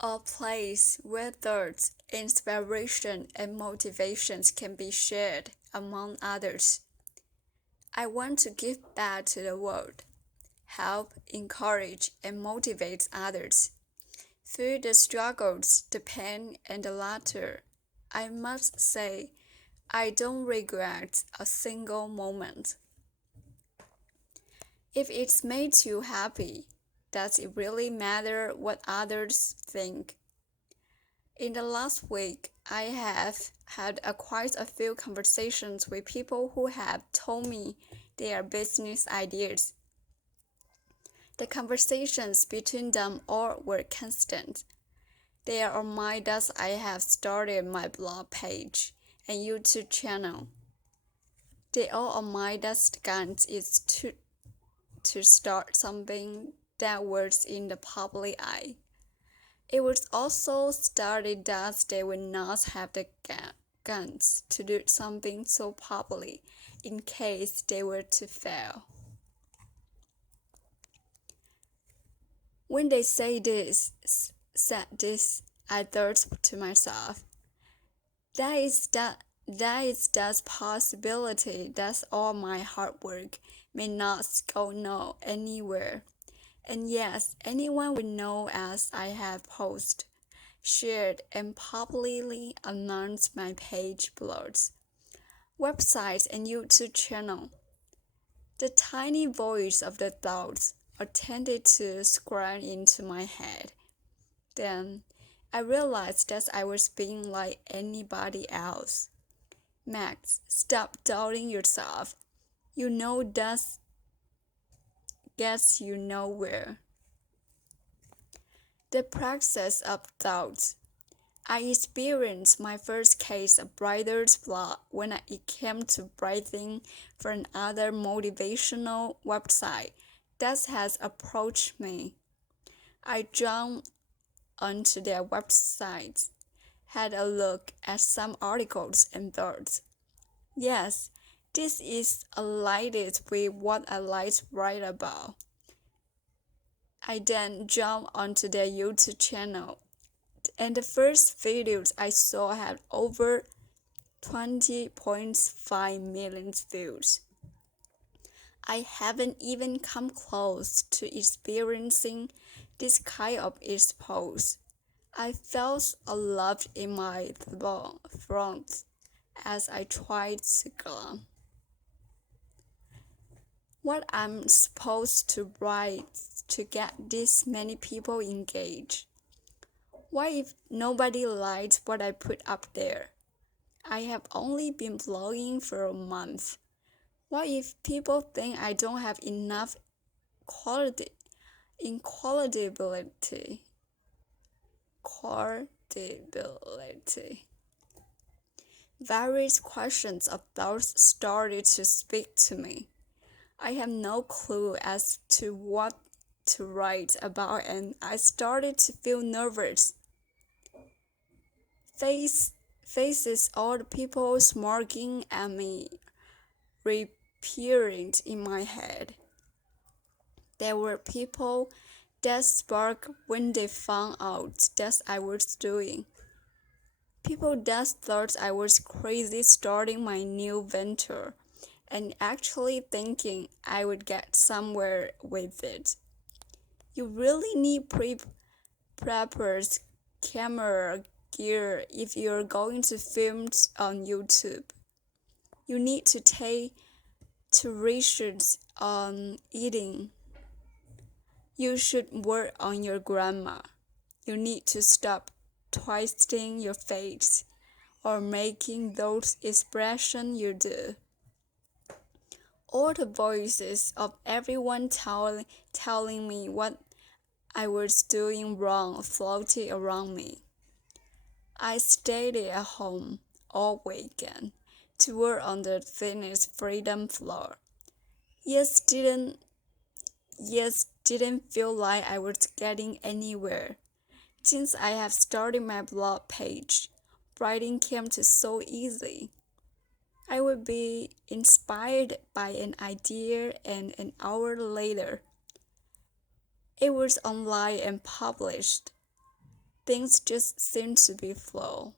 A place where thoughts, inspiration, and motivations can be shared among others. I want to give back to the world, help, encourage, and motivate others. Through the struggles, the pain, and the laughter, I must say, I don't regret a single moment. If it's made you happy, does it really matter what others think? In the last week, I have had quite a few conversations with people who have told me their business ideas. The conversations between them all were constant. They are on my desk. I have started my blog page and YouTube channel. They all on my desk is to start something that was in the public eye. It was also started that they would not have the guns to do something so public in case they were to fail. When they said this, I thought to myself, that is that possibility that all my hard work may not go anywhere. And yes, anyone would know as I have posted, shared, and publicly announced my page, blogs, websites, and YouTube channel. The tiny voice of the thoughts attempted to scream into my head. Then I realized that I was being like anybody else. Max, stop doubting yourself. You know that gets you nowhere. The process of thoughts. I experienced my first case of writer's block when it came to writing for another motivational website that has approached me. I jumped onto their website, had a look at some articles and thought, yes, this is aligned with what I like to write about. I then jumped onto their YouTube channel, and the first videos I saw had over 20.5 million views. I haven't even come close to experiencing this kind of exposure. I felt a lump in my throat as I tried to gulp. What I'm supposed to write to get this many people engaged? What if nobody liked what I put up there? I have only been blogging for a month. What if people think I don't have enough credibility? Various questions of thoughts started to speak to me. I have no clue as to what to write about, and I started to feel nervous. Faces all the people smirking at me reappearing in my head. There were people that sparked when they found out that I was doing. People that thought I was crazy starting my new venture and actually thinking I would get somewhere with it. You really need preppers, camera gear if you're going to film on YouTube. You need to take to research on eating. You should work on your grammar. You need to stop twisting your face or making those expressions you do. All the voices of everyone telling me what I was doing wrong floated around me. I stayed at home all weekend to work on the fitness freedom floor. Yes, didn't feel like I was getting anywhere. Since I have started my blog page, writing came to so easy. I would be inspired by an idea, and an hour later, it was online and published. things just seem to be flow.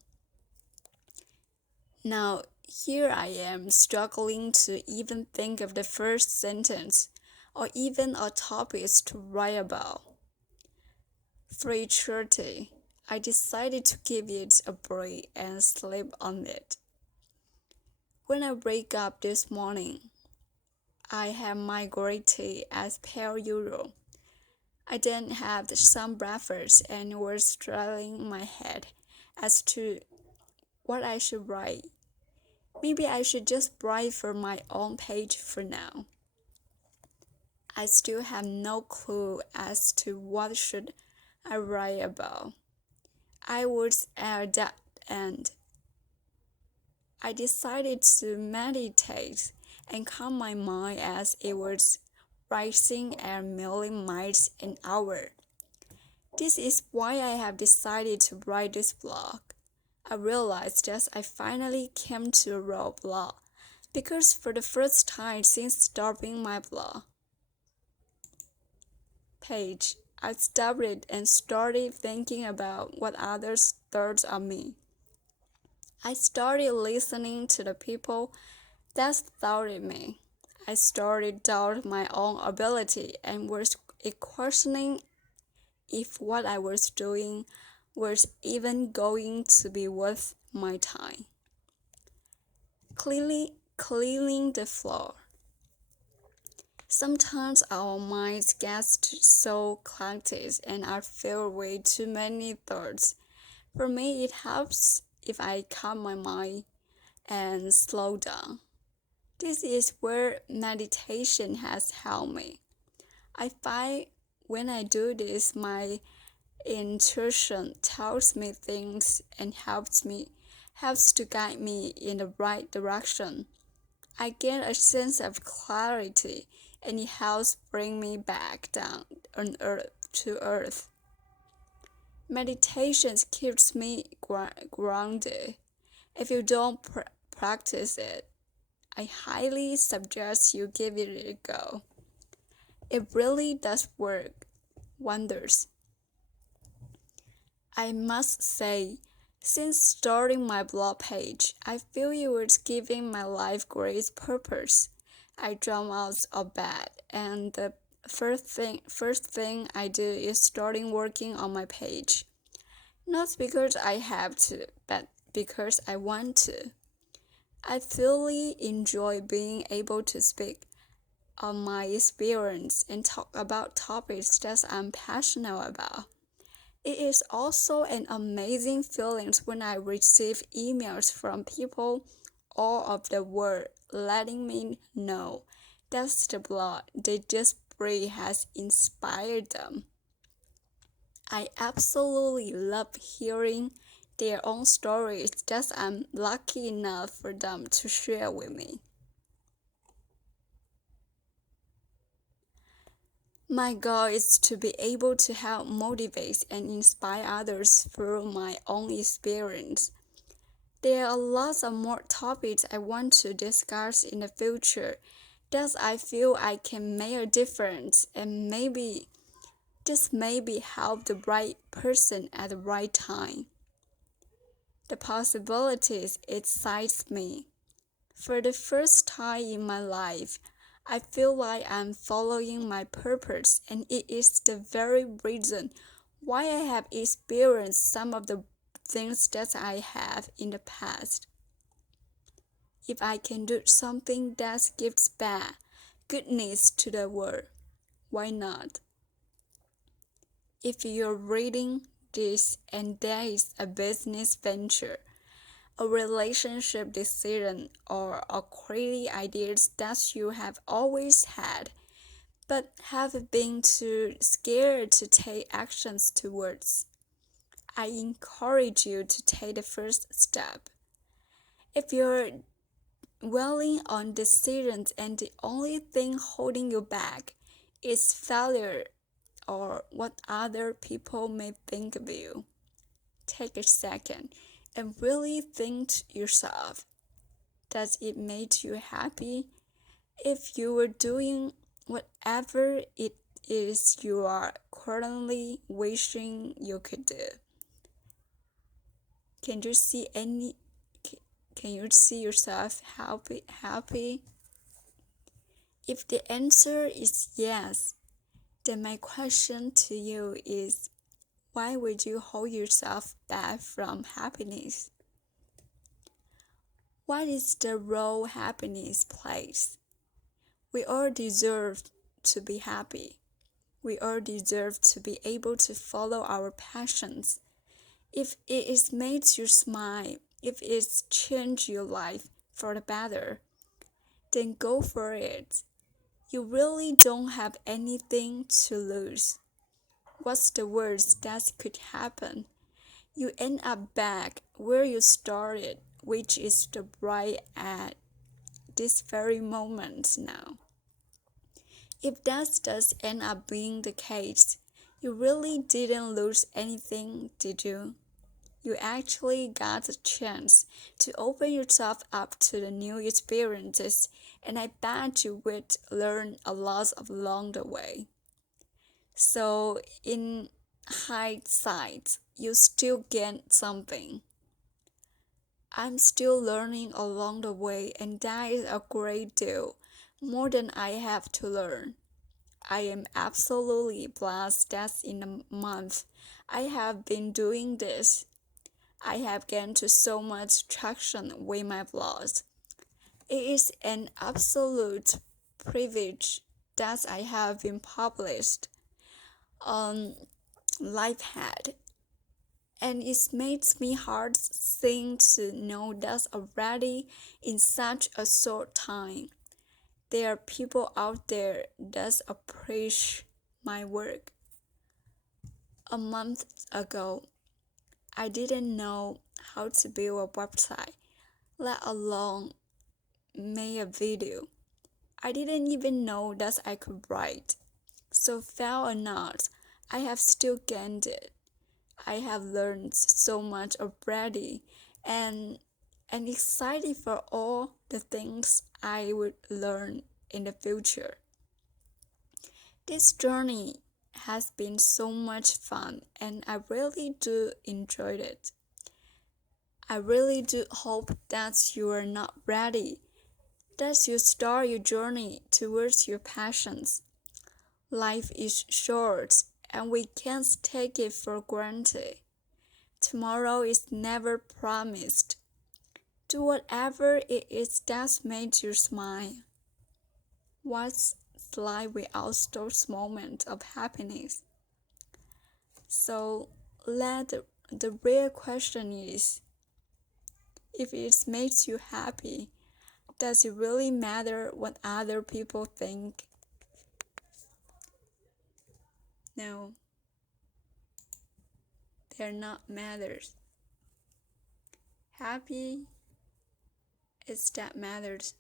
Now, here I am struggling to even think of the first sentence or even a topic to write about. 3:30. I decided to give it a break and sleep on it. When I wake up this morning, I have my grey tea as per usual. I then had some breakfast and was straddling my head as to what I should write. Maybe I should just write for my own page for now. I still have no clue as to what should I write about. I was at that end. I decided to meditate and calm my mind as it was rising at a million miles an hour. This is why I have decided to write this blog. I realized that I finally came to a roadblock because for the first time since starting my blog page, I stopped it and started thinking about what others thought of me. I started listening to the people that thought of me. I started doubting my own ability and was questioning if what I was doing was even going to be worth my time. Cleaning the floor. Sometimes our minds get so cluttered and are filled with too many thoughts. For me, it helps if I calm my mind and slow down. This is where meditation has helped me. I find when I do this, my intuition tells me things and helps to guide me in the right direction. I get a sense of clarity and it helps bring me back down to earth. Meditation keeps me grounded. If you don't practice it, I highly suggest you give it a go. It really does work wonders. I must say, since starting my blog page, I feel it was giving my life great purpose. I jump out of bed and the first thing I do is starting working on my page. Not because I have to, but because I want to. I thoroughly enjoy being able to speak on my experience and talk about topics that I'm passionate about. It is also an amazing feeling when I receive emails from people all over the world letting me know that the blog they just read has inspired them. I absolutely love hearing their own stories that I'm lucky enough for them to share with me. My goal is to be able to help motivate and inspire others through my own experience. There are lots of more topics I want to discuss in the future that I feel I can make a difference and maybe help the right person at the right time. The possibilities excite me. For the first time in my life, I feel like I'm following my purpose, and it is the very reason why I have experienced some of the things that I have in the past. If I can do something that gives back goodness to the world, why not? If you're reading this and there is a business venture, a relationship decision, or a crazy ideas that you have always had, but have been too scared to take actions towards, I encourage you to take the first step. If you're dwelling on decisions and the only thing holding you back is failure or what other people may think of you, take a second and really think to yourself, does it make you happy if you were doing whatever it is you are currently wishing you could do? Can you see any can you see yourself happy? If the answer is yes, then my question to you is, why would you hold yourself back from happiness? What is the role happiness plays? We all deserve to be happy. We all deserve to be able to follow our passions. If it is made you smile, if it's changed your life for the better, then go for it. You really don't have anything to lose. What's the worst that could happen? You end up back where you started, which is the right at this very moment now. If that does end up being the case, you really didn't lose anything, did you? You actually got a chance to open yourself up to the new experiences, and I bet you would learn a lot along the way. So, in hindsight, you still gain something. I'm still learning along the way, and that is a great deal, more than I have to learn. I am absolutely blessed that in a month I have been doing this. I have gained so much traction with my vlogs. It is an absolute privilege that I have been published on LifeHead, and it makes me heart sing to know that already in such a short time there are people out there that appreciate my work. A month ago, I didn't know how to build a website, let alone make a video. I didn't even know that I could write. So fail or not, I have still gained it. I have learned so much already, and excited for all the things I would learn in the future. This journey has been so much fun, and I really do enjoy it. I really do hope that you are not ready, that you start your journey towards your passions. Life is short, and we can't take it for granted. Tomorrow is never promised. Do whatever it is that makes you smile. What's life without those moments of happiness? So, the real question is, if it makes you happy, does it really matter what other people think? No, they're not matters. Happy is that matters.